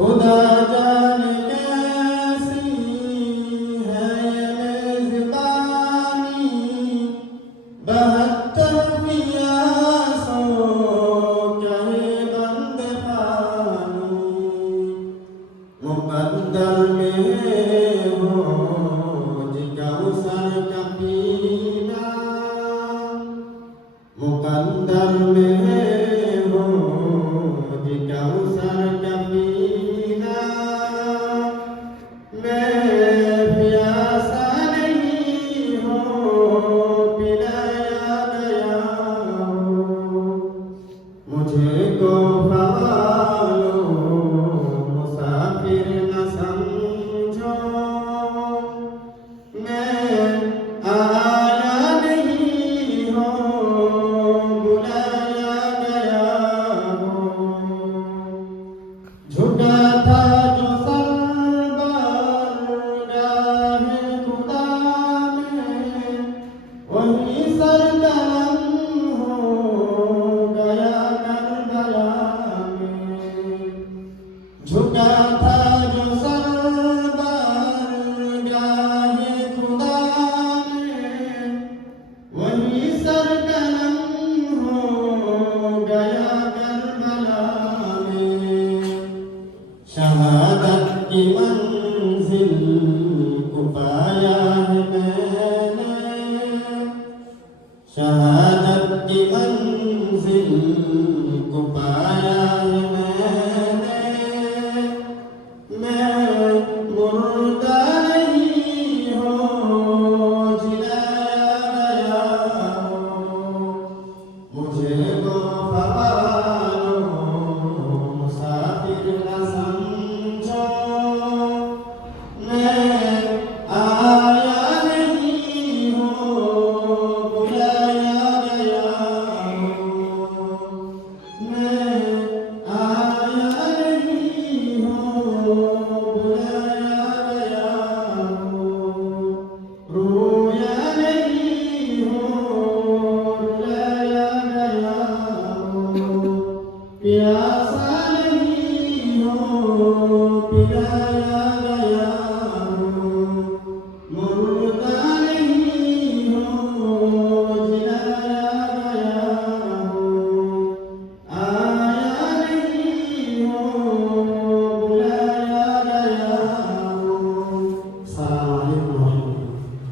खुदा जाने कैसी है ये मेज़बानी, 72 पियासों कहे बंद पानी। मुकद्दर में हो कौसर का पीना, मुकद्दर में हो कौसर का पीना। मैं प्यासा नहीं हूँ पिलाया गया हूँ, मुझे को फ़वालो मुसाफिर न समझो। मैं आया नहीं हूँ बुलाया गया हूँ। झुका था जो सर बारगाहे खुदा में, वही सरगर्म हो गया करबला में। झुका था जो सर बारगाहे खुदा में, वही सरगर्म हो गया करबला में। शहादत की मंजिल को पाया है मैंने, शहादत की मंजिल को पाया है मैंने। मैं मुर्दा नहीं हूँ जिलाया गया हूँ, मुझे वो फ़वालो मुसाफिर न समझो। मैं आया नहीं हूँ बुलाया गया हूँ, मैं आया नहीं हूँ बुलाया गया हूँ। रोया नहीं हूँ रुलाया गया हूँ, प्यासा नहीं हूँ पिलाया गया